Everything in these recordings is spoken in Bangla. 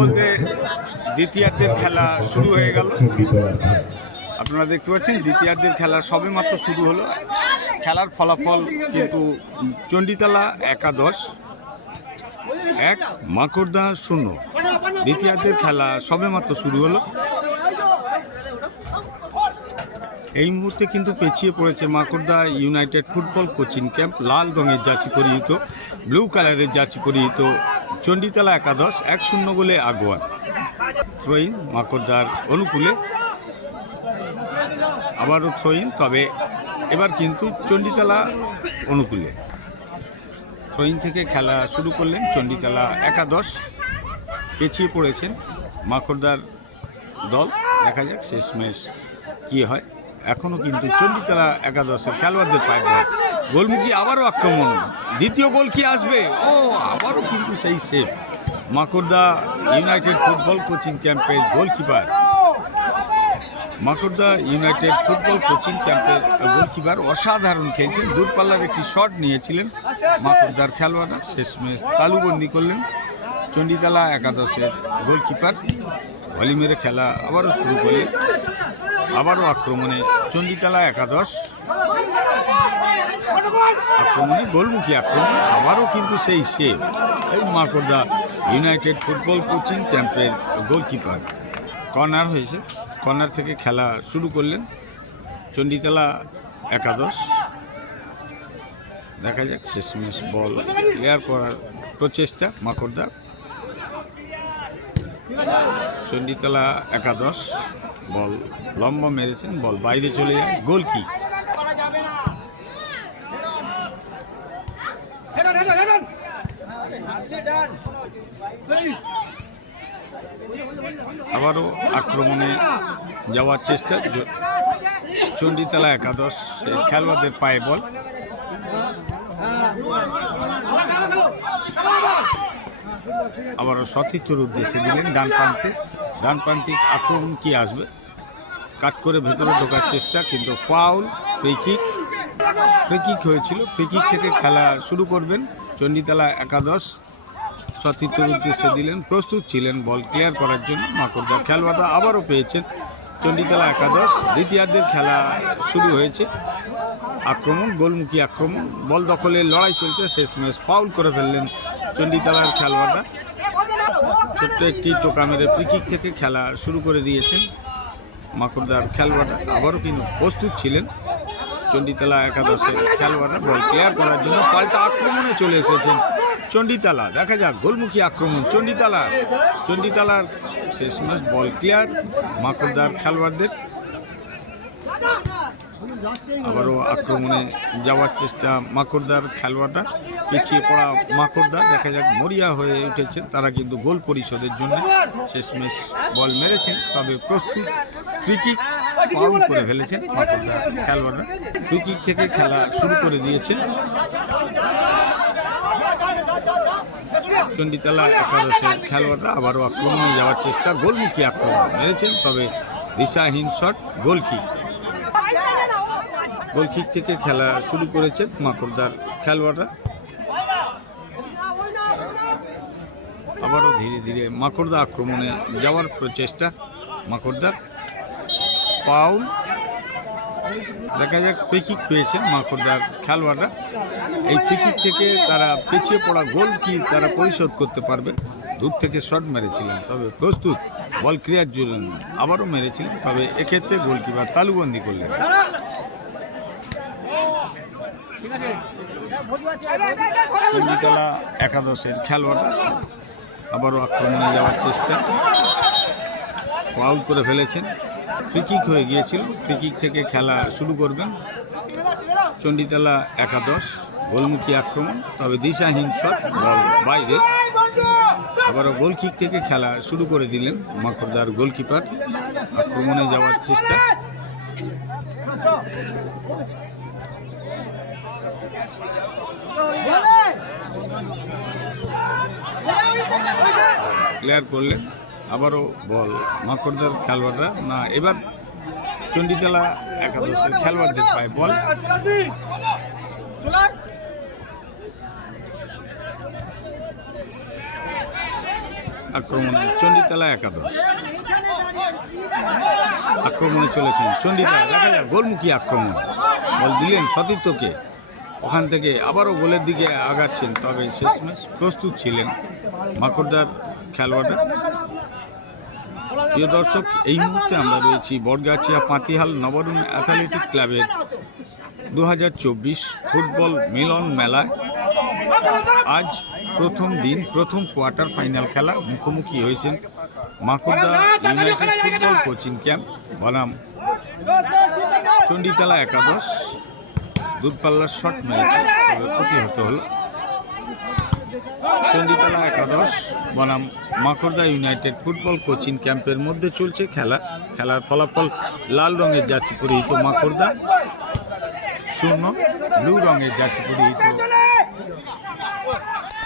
বলতে দ্বিতীয়ার্ধের খেলা শুরু হয়ে গেল। আপনারা দেখতে পাচ্ছেন, দ্বিতীয়ার্ধের খেলা সবেমাত্র শুরু হলো। খেলার ফলাফল কিন্তু চণ্ডীতলা একাদশ এক, মাকড়দা শূন্য। দ্বিতীয়ার্ধের খেলা সবেমাত্র শুরু হলো। এই মুহূর্তে কিন্তু পেছিয়ে পড়েছে Makardaha united football coaching camp, লাল রঙের জার্সি পরিহিত, ব্লু কালারের জার্সি পরিহিত চণ্ডীতলা একাদশ এক শূন্য গোলে আগুয়ান। থ্রোইন মাকড়দার অনুকূলে। আবারও থ্রোইন তবে এবার কিন্তু চণ্ডীতলা অনুকূলে। থ্রোইন থেকে খেলা শুরু করলেন চণ্ডীতলা একাদশ। পেছিয়ে পড়েছেন মাকড়দার দল। দেখা যাক শেষমেশ কী হয়। এখনও কিন্তু চণ্ডীতলা একাদশের খেলোয়াড়দের পায় গোলমুখী আবারও আক্রমণ। দ্বিতীয় গোল কি আসবে? ও, আবারও কিন্তু সেই save Makardaha united football coaching ক্যাম্পের goalkeeper. Makardaha united football coaching ক্যাম্পের গোলকিপার অসাধারণ খেলছেন। দূরপাল্লার একটি শট নিয়েছিলেন মাকড়দার খেলোয়াড়রা শেষমেশ তালুবন্দি করলেন। চণ্ডীতলা একাদশের গোলকিপার। ভলি মেরে খেলা আবারও শুরু করে আবারও আক্রমণে চণ্ডীতলা একাদশ। আক্রমণে গোলমুখী আক্রমণ, আবারও কিন্তু সেই সেভ এই মাকড়দা ইউনাইটেড ফুটবল কোচিং ক্যাম্পের গোলকিপার। কর্নার হয়েছে। কর্নার থেকে খেলা শুরু করলেন চণ্ডীতলা একাদশ। দেখা যাক, শেষমেশ বল ক্লিয়ার করার প্রচেষ্টা মাকড়দার চণ্ডীতলা একাদশ, বল লম্বা মেরেছেন, বল বাইরে চলে যায় গোল কি আবারও আক্রমণে যাওয়ার চেষ্টা। চণ্ডীতলা একাদশ খেলোয়াড়দের পায়ে বল। আবারও সতীর্থর উদ্দেশ্যে দিলেন ডান প্রান্তে ডান প্রান্তিক আক্রমণ কি আসবে? কাট করে ভেতরে ঢোকার চেষ্টা, কিন্তু foul free kick free kick হয়েছিল। ফ্রিকিক থেকে খেলা শুরু করবেন চণ্ডীতলা একাদশ। সতীর্থর উদ্দেশ্যে দিলেন, প্রস্তুত ছিলেন, বল ক্লিয়ার করার জন্য মাকড়দার খেলোয়াড়রা আবারও পেয়েছেন। চণ্ডীতলা একাদশ দ্বিতীয়ার্ধের খেলা শুরু হয়েছে। আক্রমণ, গোলমুখী আক্রমণ, বল দখলের লড়াই চলছে, শেষ ম্যাচ ফাউল করে ফেললেন চণ্ডীতলার খেলোয়াড়রা। ছোট্ট একটি টোকা মেরে ফ্রিকিক থেকে খেলা শুরু করে দিয়েছেন মাকড়দার খেলোয়াড়রা। আবারও কিন্তু প্রস্তুত ছিলেন চণ্ডীতলা একাদশের খেলোয়াড়রা। বল ক্লিয়ার করার জন্য পাল্টা আক্রমণে চলে এসেছেন চণ্ডীতলা, দেখা যাক, গোলমুখী আক্রমণ, চণ্ডীতলা। চণ্ডীতলার শেষমেশ বল ক্লিয়ার মাকড়দার খেলোয়াড়দের। আবারও আক্রমণে যাওয়ার চেষ্টা মাকড়দার খেলোয়াড়রা। পিছিয়ে পড়া মাকড়দা দেখা যাক, মরিয়া হয়ে উঠেছে, তারা কিন্তু গোল পরিশোধের জন্য শেষমেশ বল মেরেছেন, তবে প্রস্তুত ফ্রিকিক পাউল করে ফেলেছেন মাকড়দা খেলোয়াড়রা। ফ্রিকিক থেকে খেলা শুরু করে দিয়েছেন। চণ্ডীতলা একাদশের খেলোয়াড়রা আবারও আক্রমণে যাওয়ার চেষ্টা, গোলমুখী আক্রমণ মেরেছেন, তবে দিশাহীন শট, গোলকিক। গোলকিক থেকে খেলা শুরু করেছেন মাকড়দার খেলোয়াড়রা। আবারও ধীরে ধীরে মাকড়দা আক্রমণে যাওয়ার প্রচেষ্টা মাকড়দার। পাউল দেখা যাক ফ্রিকিক পেয়েছেন মাকড়দার খেলোয়াড়রা। এই ফ্রিকিক থেকে তারা পিছিয়ে পড়া গোল কি তারা পরিশোধ করতে পারবে? দূর থেকে শট মেরেছিলেন, তবে প্রস্তুত বল ক্রিয়ার জন্য আবারও মেরেছিলেন, তবে এক্ষেত্রে গোলকিপার তালুবন্দি করলেন। একাদশের খেলোয়াড়রা আবারও আক্রমণে যাওয়ার চেষ্টা। ফাউল করে ফেলেছেন। ফ্রিকিক হয়ে গিয়েছিল। ফ্রিকিক থেকে খেলা শুরু করবেন। চণ্ডীতলা একাদশ, গোলমুখী আক্রমণ, তবে দিশাহীন শট বল বাইরে। আবারও গোল কিক থেকে খেলা শুরু করে দিলেন মাকড়দার গোলকিপার আক্রমণে যাওয়ার চেষ্টা। ক্লিয়ার করলেন। আবারও বল, মাকড়দার খেলোয়াড়রা। না, এবার চণ্ডীতলা একাদশের খেলোয়াড়দের পায় বল। আক্রমণে চণ্ডীতলা একাদশ। আক্রমণে চলেছেন চণ্ডীতলা। দেখা যাক, গোলমুখী আক্রমণ। বল দিলেন সতীর্থকে। ওখান থেকে আবারও গোলের দিকে আগাচ্ছেন, তবে শেষমেশ প্রস্তুত ছিলেন মাকড়দার খেলোয়াড়রা। প্রিয় দর্শক, এই মুহূর্তে আমরা রয়েছি বটগাছিয়া পাতিহাল নবরুণ অ্যাথলেটিক ক্লাবের দু হাজার চব্বিশ ফুটবল মিলন মেলায়। আজ প্রথম দিন, প্রথম কোয়ার্টার ফাইনাল খেলা মুখোমুখি হয়েছেন Makurdaha united football coaching camp, বনাম চণ্ডীতলা একাদশ। দূরপাল্লার শট মেরেছে প্রতিহত হলো। চণ্ডীতলা একাদশ, বনাম মাকড়দা ইউনাইটেড ফুটবল কোচিং ক্যাম্পের মধ্যে চলছে খেলা। খেলার ফলাফল লাল রঙের জার্সি পরিহিত মাকড়দা শূন্য ব্লু রঙের জার্সি পরিহিত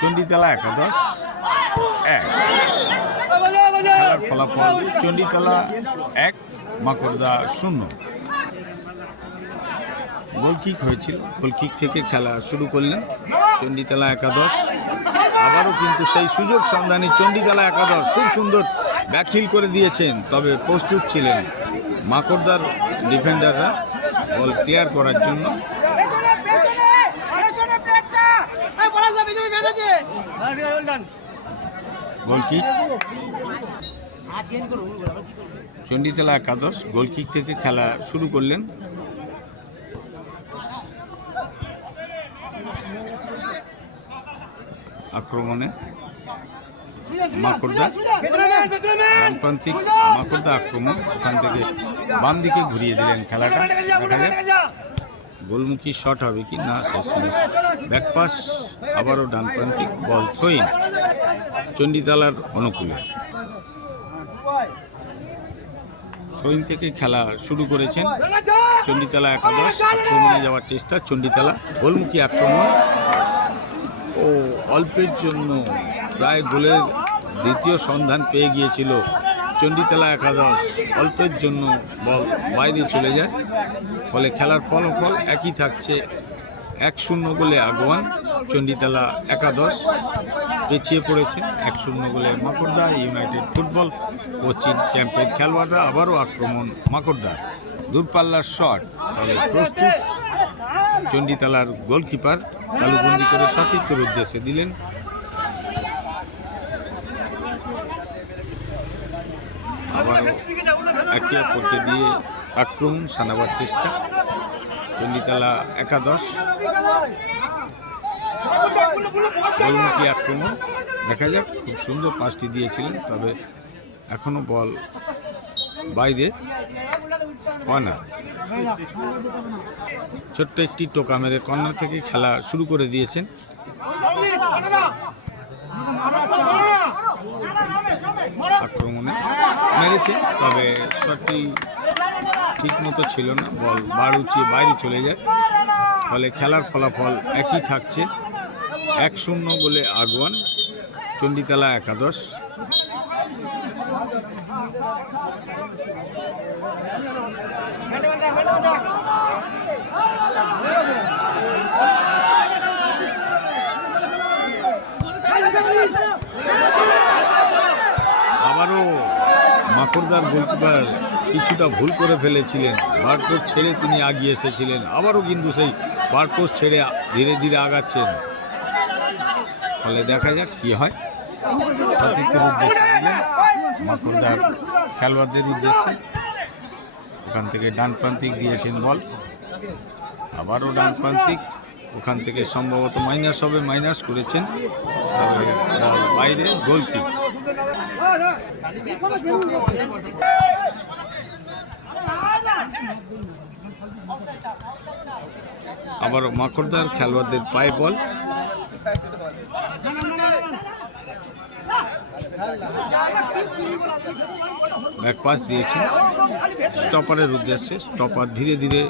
চণ্ডীতলা একাদশ, এক। খেলার ফলাফল চণ্ডীতলা এক মাকড়দা শূন্য। গোলকিক হয়েছিল। গোলকিক থেকে খেলা শুরু করলেন চণ্ডীতলা একাদশ। আবারও কিন্তু সেই সুযোগ সন্ধানী চণ্ডীতলা একাদশ খুব সুন্দর ব্যাকহিল করে দিয়েছেন তবে প্রস্তুত ছিলেন মাকড়দার ডিফেন্ডাররা বল ক্লিয়ার করার জন্য। পেছনে ব্যাট আছে। গোলকিক চণ্ডীতলা একাদশ গোলকিক থেকে খেলা শুরু করলেন আক্রমণে মাকড়দা ডানপ্রান্তিক মাকড়দা আক্রমণ ওখান থেকে বাম দিকে ঘুরিয়ে দিলেন খেলাটা দেখা যাক গোলমুখী শট হবে কি না শেষমেশ ব্যাকপাস আবারও ডানপ্রান্তিক বল থ্রোইন চণ্ডীতলার অনুকূলে থ্রোইন থেকে খেলা শুরু করেছেন চণ্ডীতলা একাদশ আক্রমণে যাওয়ার চেষ্টা চণ্ডীতলা গোলমুখী আক্রমণ ও অল্পের জন্য প্রায় গোলের দ্বিতীয় সন্ধান পেয়ে গিয়েছিল। চণ্ডীতলা একাদশ অল্পের জন্য বল বাইরে চলে যায়। ফলে খেলার ফলাফল একই থাকছে এক শূন্য গোলে আগুয়ান। চণ্ডীতলা একাদশ পেছিয়ে পড়েছে এক শূন্য গোলে মাকড়দা। ইউনাইটেড ফুটবল কোচিং ক্যাম্পের খেলোয়াড়রা আবারও আক্রমণ মাকড়দা দূরপাল্লার শট, তবে প্রস্তুত চণ্ডীতলার গোলকিপার তালুবন্দি করে সতীর্থের উদ্দেশ্যে দিলেন। আবারও একে অপরকে দিয়ে আক্রমণ সানাবার চেষ্টা। চণ্ডীতলা একাদশ। গোলমুখী আক্রমণ। দেখা যাক, খুব সুন্দর পাঁচটি দিয়েছিলেন, তবে এখনও বল বাইরে? কর্নার? ছোট্ট একটি টোকা মেরে কর্নার থেকে খেলা শুরু করে দিয়েছেন। আক্রমণে মেরেছে, তবে শটটি ঠিক মতো ছিল না। বল বার উঁচিয়ে বাইরে চলে যায়। ফলে খেলার ফলাফল একই থাকছে। এক শূন্য বলে আগুয়ান, চণ্ডীতলা একাদশ। আবারও মাকড়দার গোলকিপার কিছুটা ভুল করে ফেলেছিলেন। বারকোচ ছেড়ে তিনি আগিয়ে এসেছিলেন। আবারও কিন্তু সেই বারকোচ ছেড়ে ধীরে ধীরে আগাচ্ছেন। ফলে দেখা যাক কি হয়। উদ্দেশ্যে মাকড়দার খেলোয়াড়দের উদ্দেশ্যে ওখান থেকে ডান প্রান্তিক দিয়েছেন বল। আবারও ডান প্রান্তিক ওখান থেকে সম্ভবত মাইনাস হবে, মাইনাস করেছেন। তবে বাইরে গোলকিক আবার মাকড়দার খেলোয়াড়দের পায়ে বল। ব্যাক পাস দিয়েছেন স্টপারের উদ্দেশ্যে স্টপার ধীরে ধীরে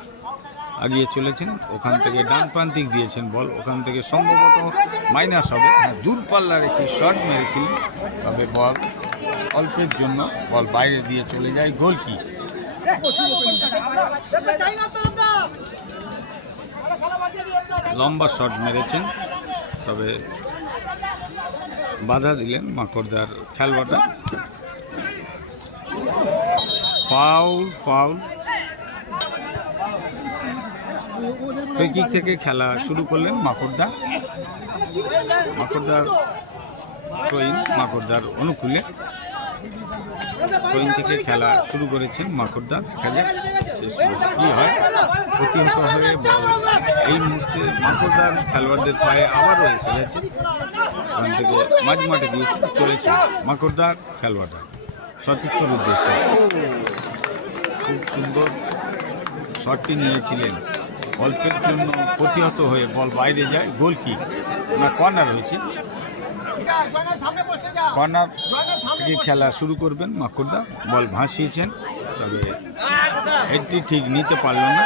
আগিয়ে চলেছেন। ওখান থেকে ডান প্রান্তিক দিয়েছেন বল। ওখান থেকে সম্ভবত মাইনাস হবে। হ্যাঁ দূর পাল্লার একটি শট মেরেছিলেন। তবে বল অল্পের জন্য বল বাইরে দিয়ে চলে যায় গোল কি লম্বা শট মেরেছেন। তবে বাধা দিলেন মাকড়দার খেলবাটা। Foul foul. ফ্রি কিক থেকে খেলা শুরু করলেন মাকড়দা। মাকড়দার ট্রোয়িং মাকড়দার অনুকূলে। ট্রোয়িং থেকে খেলা শুরু করেছেন মাকড়দা। দেখা যাক শেষ কী হয়। প্রতিহত হয়ে এই মুহূর্তে মাকড়দার খেলোয়াড়দের পায়ে আবারও এসে গেছে। ওখান থেকে মাঝ মাঠে দিয়েছে চলেছে মাকড়দার খেলোয়াড়রা। সতীর্থর উদ্দেশ্যে। খুব সুন্দর শটটি নিয়েছিলেন। অল্পের জন্য প্রতিহত হয়ে বল বাইরে যায়। গোল কি? না, কর্নার হয়েছে। কর্নার থেকে খেলা শুরু করবেন মাকড়দা। বল ভাসিয়েছেন, তবে হেডটি ঠিক নিতে পারল না।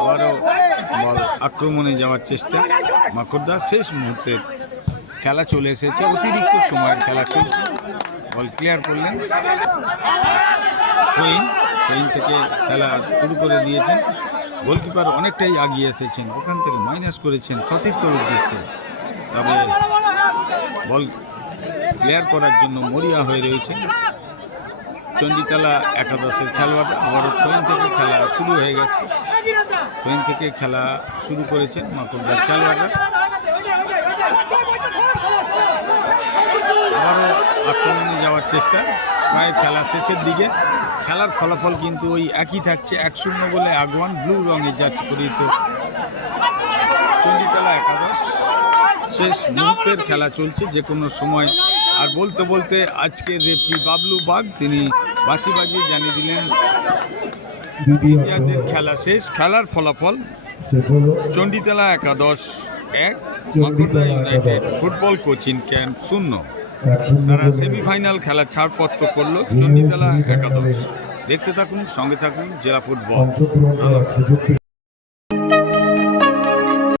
আবারও বল আক্রমণে যাওয়ার চেষ্টা মাকড়দা শেষ মুহূর্তে খেলা চলে এসেছে। অতিরিক্ত সময়ের খেলা চলছে বল ক্লিয়ার করলেন। ট্রেন ট্রেন থেকে খেলা শুরু করে দিয়েছেন। গোলকিপার অনেকটাই আগিয়ে এসেছেন। ওখান থেকে মাইনাস করেছেন সতীর্থর উদ্দেশ্যে। তবে বল ক্লিয়ার করার জন্য মরিয়া হয়ে রয়েছে। চণ্ডীতলা একাদশের খেলোয়াড় আবারও ট্রেন থেকে খেলা শুরু হয়ে গেছে। ট্রেন থেকে খেলা শুরু করেছেন মাকুরদার খেলোয়াড়রা। আবারও আক্রমণে যাওয়ার চেষ্টা, প্রায় খেলা শেষের দিকে। খেলার ফলাফল কিন্তু ওই একই থাকছে, এক শূন্য বলে আগওয়ান ব্লু রঙের যাচ্ছে পরিহিত। চণ্ডীতলা একাদশ। শেষ মুহূর্তের খেলা চলছে, যে কোনো সময়। আর বলতে বলতে আজকের রেফরি বাবলু বাগ, তিনি বাসি বাজিয়ে জানিয়ে দিলেন ইতিহাসের খেলা শেষ, খেলার ফলাফল চণ্ডীতলা একাদশ এক, Makurdaha united football coaching camp শূন্য। তারা সেমিফাইনাল খেলার ছাড়পত্র করল চণ্ডীতলা একাদশ। দেখতে থাকুন, সঙ্গে থাকুন, জেলা ফুটবল।